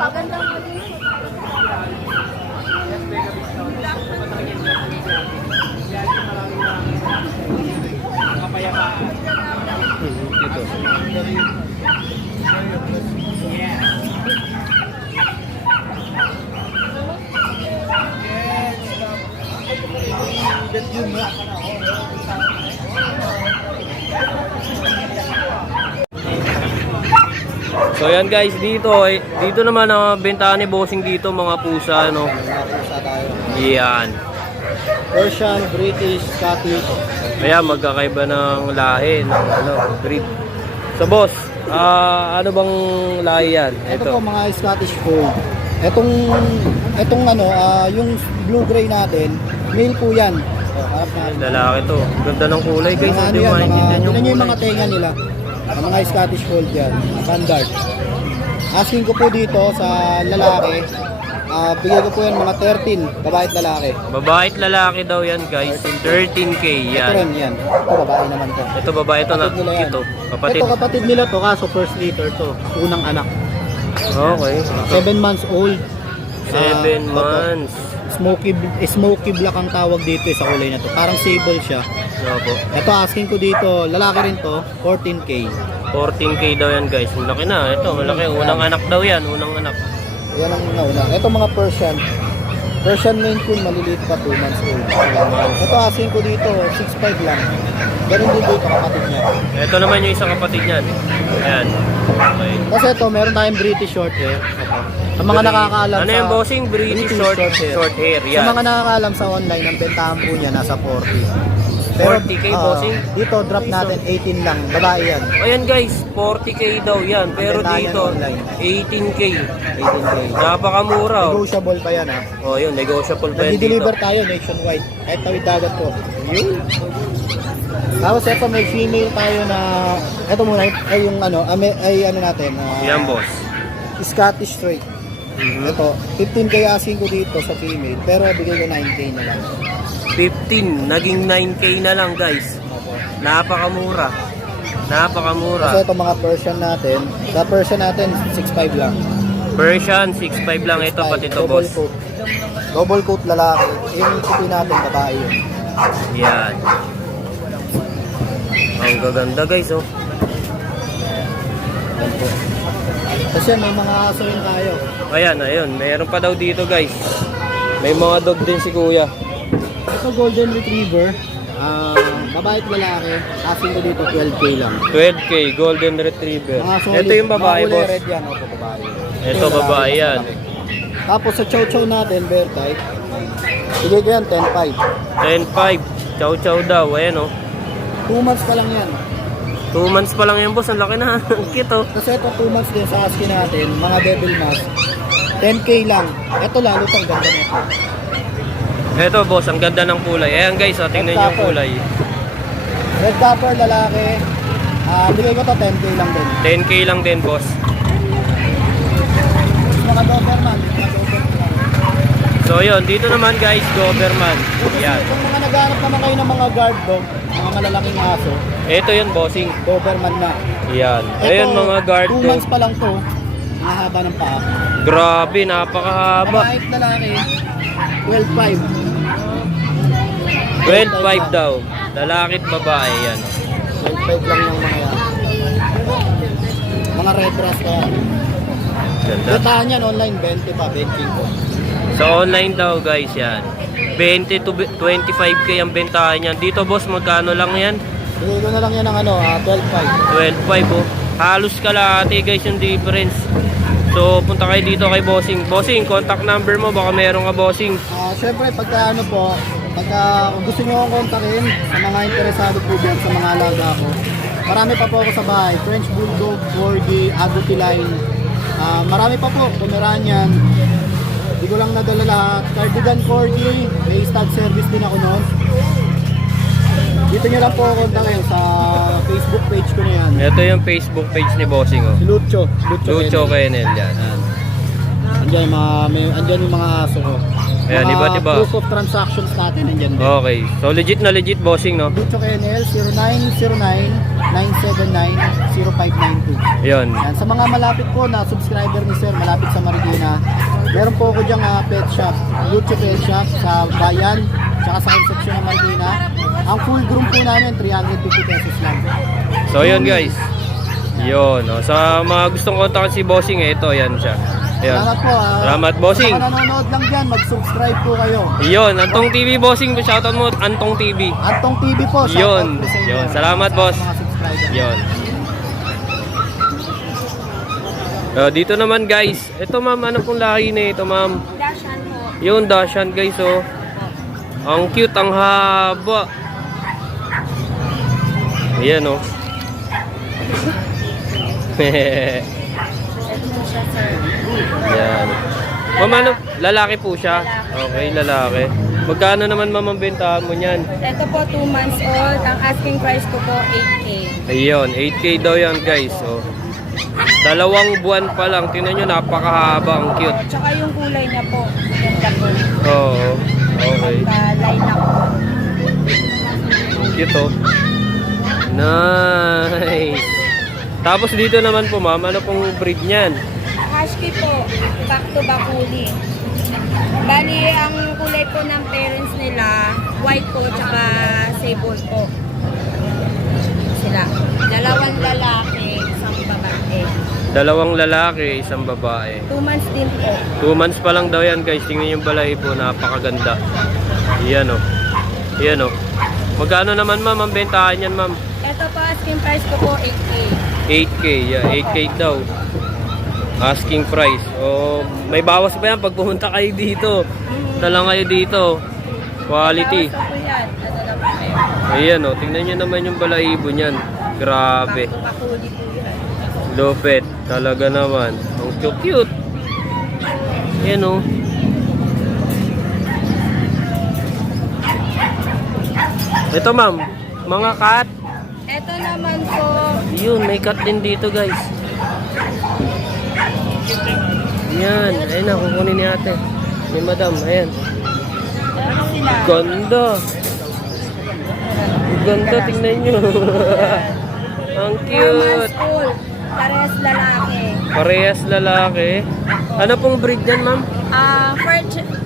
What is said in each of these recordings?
Pagandang Dito. So yan guys, dito naman ang bentahan ni Bossing dito, mga pusa, no. Pusa tayo. Yan. Persian, British, Scottish. Kaya magkakaiba ng lahi ng breed. So boss, ano bang lahi yan? Ito po mga Scottish Fold. Itong yung blue gray natin, male po yan. Harap na. Lalaki to. Ganda ng kulay guys. Mga ano Hindi yan, maintindihan yung tingnan nyo yung kulay. mga tenga nila. Ang mga Scottish Fold yan, standard. Asking ko po dito sa lalaki, bigay ko po yan mga 13, babae at lalaki. Babae at lalaki daw yan guys. 13K Ito yan. rin yan. Ito babae naman to. Ito babae to na. Kapatid nila yan. Ito. Kapatid. Ito kapatid nila to, kaso first litter to. Unang anak. Okay. 7 months old. 7 months. Smoky black ang tawag dito sa kulay na to. Parang sable siya. Opo. Ito asking ko dito, lalaki rin to, 14K. 14K daw yan guys. Malaki na. Ito malaki. Unang anak daw yan. Unang anak. Yan ang nauna. Ito mga Persian. Persian Maine Coon, maliliit pa, 2 months old. Ito asking ko dito, 6'5 lang. Ganun din dito kapatid niya. Ito naman yung isang kapatid niyan. Ayan. Okay. Kasi ito, meron tayong British short hair. Sa mga nakakaalam Ano yung bossing? British short hair. Sa Yan. mga nakakaalam sa online, ang bentahan po niya nasa 40. 40K bossing? Dito, drop natin 18 lang. Babae yan. Ayan guys, 40K daw yan. Pero Bentahan dito, yan online. 18K. 18K. Napakamura. Oh. Negotiable pa yan ha. Oh, yun, negotiable pa yan dito. Nag-deliver tayo nationwide. Kahit tawid dagat to. Yun. Tapos ito may female tayo na ito muna ay yung natin. Yan boss. Scottish straight. Ito, 15K asking ko dito sa female, pero bigay ko 9K na lang. 15, naging 9K na lang guys. Napakamura. Napakamura. Kasi ito mga Persian natin, sa Persian natin 6'5 lang. Persian, 6'5 lang ito, pati to Double boss. coat. Double coat lalaki. Yung puti natin babae yun. Yan. Ang gaganda guys oh. Yan po. Kasi may mga aso rin tayo. Ayan, ayun. Meron pa daw dito guys. May mga dog din si kuya. Ito golden retriever. Babae at lalaki. Asking ko dito 12K lang. 12K, golden retriever. Mga solid. Ito yung babae Mga kulay boss. red yan. Opo, babae. Ito babae yan. Tapos sa chow chow natin, bear type. Bigay ko yan 10.5. 10.5. Chow chow daw. Ayan oh. 2 months pa lang yan. 2 months pa lang yan boss. Ang laki na. Ang cute oh. Kasi ito 2 months din sa asking natin, mga devil mask. 10K lang. Ito lalo pang ganda nito. Ito boss, ang ganda ng kulay. Ayan guys, oh, tingnan niyo yung kulay. Red copper lalaki. Bigay ko to 10K lang din. 10K lang din boss. Mga Doberman. So yun, dito naman guys, Doberman. Yan. Kung mga naghanap naman kayo ng mga guard dog, mga malalaking aso, Ito yun bossing. Doberman na. Yan. Ito, Ayun mga guard 2 dog. months pa lang to. Ang haba ng paa. Grabe, napakahaba. Babae at lalaki, 12.5. 12.5 daw. Lalaki at babae yan. 12.5 lang yung mga yan. Mga red brass ka yan. Ganda. Betahan yan online, 20 pa, benching ko. So online daw guys yan. 20 to 25k ang bentahan yan. Dito boss, magkano lang yan? Bigay ko na lang yan ng 12.5. 12.5 oh. Halos kalahati guys yung difference. So punta kayo dito kay Bossing. Bossing, contact number mo, baka meron ka Bossing. Siyempre, pagka kung gusto nyo akong kontakin sa mga interesado po dyan sa mga alaga ko, marami pa po ako sa bahay. French Bulldog, Corgi, Agouti Line. Marami pa po, Pomeranian. Hindi ko lang nadala lahat. Cardigan Corgi, may stud service din ako noon. Dito nyo lang po ako kontakin sa Facebook page ko na yan. Ito yung Facebook page ni Bossing, oh. Si Lucho. Lucho Kennel, yan. Andyan yung mga aso ko. Ayan, Mga iba't iba. proof of transactions natin, andyan din. Okay. So, legit na legit, Bossing, no? Lucho Kennel, 0909-979-0592. Yun. Yan. Sa mga malapit po na subscriber ni Sir, malapit sa Marikina, meron po ako dyang pet shop, Lucho Pet Shop sa Bayan, tsaka sa Concepcion ng Marikina. Ang full groom po namin, 350 pesos lang. So, yun, guys. Yun, no? Sa mga gustong kontakin si Bossing, ito, yan siya. Ayan. Salamat po. Salamat, Bossing. Sa mga nanonood lang dyan, mag-subscribe po kayo. Yun, Antong TV, Bossing. Shoutout mo, Antong TV. Antong TV po, shoutout Yun. po sa inyo. Yun. Salamat, Sa boss. mga subscriber. Yun. Dito naman, guys. Ito, ma'am, ano pong lahi na ito, ma'am? Dashan po. Yun, Dashan, guys, oh. Ang cute, ang haba. Ayan, oh. Ito po siya, sir. Yan. Ma'am, ano? Lalaki po siya? Okay, lalaki. Magkano naman, ma'am, ang bentahan mo niyan? Ito po, 2 months old. Ang asking price ko po, 8K. Ayun, 8K daw yan, guys. Oh. 2 buwan pa lang. Tingnan nyo, napakahaba. Ang cute. Tsaka yung kulay niya po. Ganda po. Oo. Okay. Pagka-line up po. Ang cute, oh. Nice. Tapos dito naman po, ma'am, ano pong breed niyan? Husky po, back to back huli. Bali, ang kulay po ng parents nila, white po, tsaka sable po. Sila. 2 lalaki, 1 babae. 2 lalaki, 1 babae. 2 months din po. 2 months pa lang daw yan, guys. Tingnan yung balay po, napakaganda. Yan, oh. Yan, oh. Magkano naman, ma'am, ang bentahan yan, ma'am? Ito po, asking price ko po, 8K. 8K, yeah, 8K daw. Asking price. O, may bawas pa yan pag pumunta kayo dito. Talang kayo dito. Quality. Bawas na po yan. Ano na po kayo? Ayan, oh. Tingnan nyo naman yung balahibo niyan. Grabe. Back to back huli po yan. Lupet. Talaga naman. Ang cute. Ayan, oh. Ito, ma'am. Mga cat. Ito naman po, Yun, may cat din dito, guys. Yan. Ayun na, kukunin ni ate. Ni madam. Ayan. ano sila? Ganda. Ang ganda, tingnan nyo. Ang 4 cute. months old. Parehas lalaki. Parehas lalaki. Ano pong breed yan, ma'am?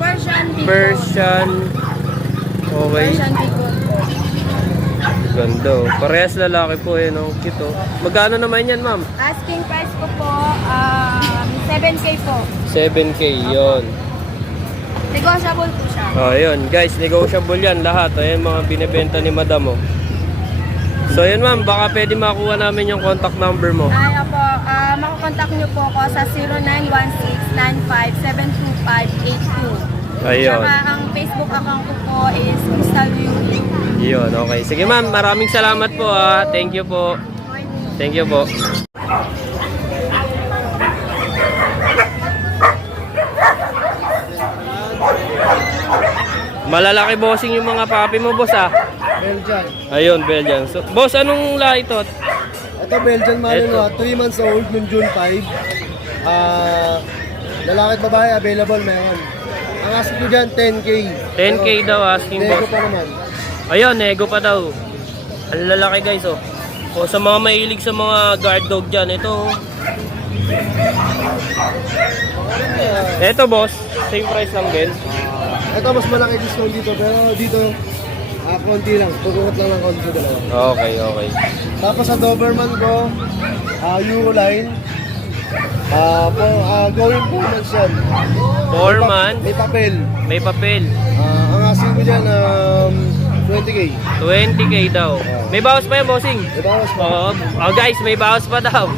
Persian Bigot. Persian. Okay. Persian Bigot po. Ganda, oh. Parehas lalaki po, eh, no? Cute, oh. Magkano naman yan, ma'am? Asking price ko po, 7K po. 7K, yon. Negotiable po siya. Oh, yun. Guys, negotiable yan lahat. Ayan mga binibenta ni madam, oh. So, yun, ma'am. Baka pwede makuha namin yung contact number mo. Ay, po, makakontakt niyo po ako sa 0916-95-72582. Ayun. Saka ang Facebook account ko po is Crystal Beauty. Yun, okay. Sige, ma'am. Maraming salamat po, ah. Thank you po. Thank you po. Malalaki bossing yung mga papi mo, boss, ah. Belgian. Ayun, Belgian. So, boss, anong lahi to? Ito Belgian Ito. Malinois, 3 months old noong June 5. Lalaki at babae available meron. Ang asking ko dyan, 10K. 10K daw asking, Nego boss. pa naman. Ayun, nego pa daw. Ang lalaki, guys, oh. O, sa mga mahilig sa mga guard dog dyan, ito, oh. Ito, boss. Same price lang din. Ito mas malaki discount dito, pero dito, konti lang. Tugungot lang ng konti sa dalawa. Okay, okay. Tapos sa Doberman ko, Euroline. Going 4 months yan. 4 months, May papel. may papel. Ang asking ko dyan, 20K. 20K daw. May bawas pa yan, bossing. May bawas pa. Oo. Oh, guys, may bawas pa daw.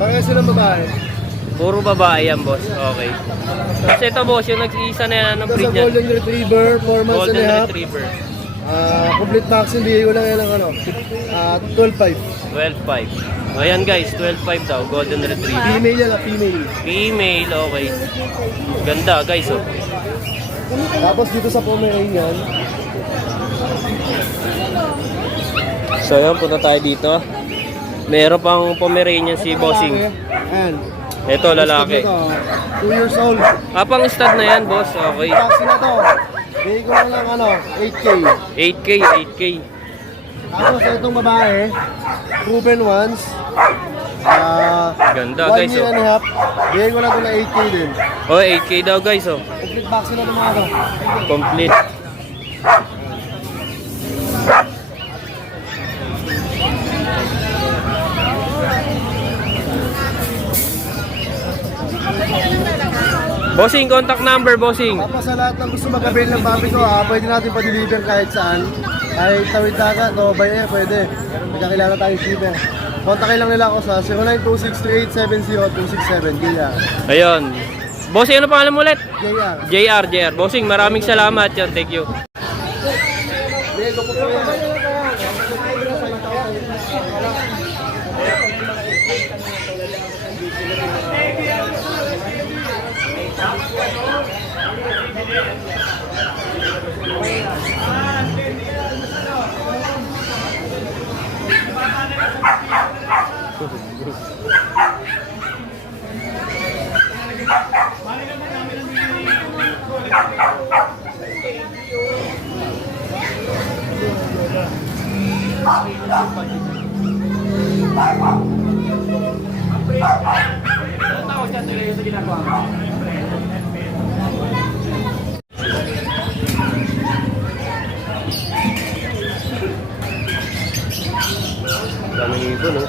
Parang silang babae. Puro babae yan, boss. Okay. Tapos ito, boss, yung nag-iisa na yan, anong Ito breed sa yan? Golden Retriever, 4 months and a Golden half. Retriever. Complete vaccine, bigay ko lang yan ng 12.5. 12.5. Ayan guys, 12.5 daw, golden retriever. Female yan, female. Female, okay. Ganda guys, oh. Tapos dito sa Pomeranian, So ayan, punta tayo dito. Meron pang Pomeranian si Bossing. Ayan. Ito, lalaki. 2 years old. Pang stud na yan, boss. Okay. Vaccine na to. Bigay ko lang ng 8K. 8K, 8K. Tapos itong babae, proven once. Ganda, 1 guys, year oh. and a half. Bigay ko lang ito ng 8K din. Oh, 8K daw, guys, oh. Complete vaccine na ito mga to. Complete. Bossing, contact number, bossing. Tapos sa lahat ng gusto mag-avail ng papi ko, pwede natin pa-deliver kahit saan. Kahit tawid dagat o by air, pwede. Magkakilala tayong shipper. Kontakin lang nila ako sa 09263870-267. JR. Ayun. Bossing, ano pangalan mo ulit? JR. JR. Bossing, maraming salamat yan. Thank you. Diego po po yan. Daming ibon, oh.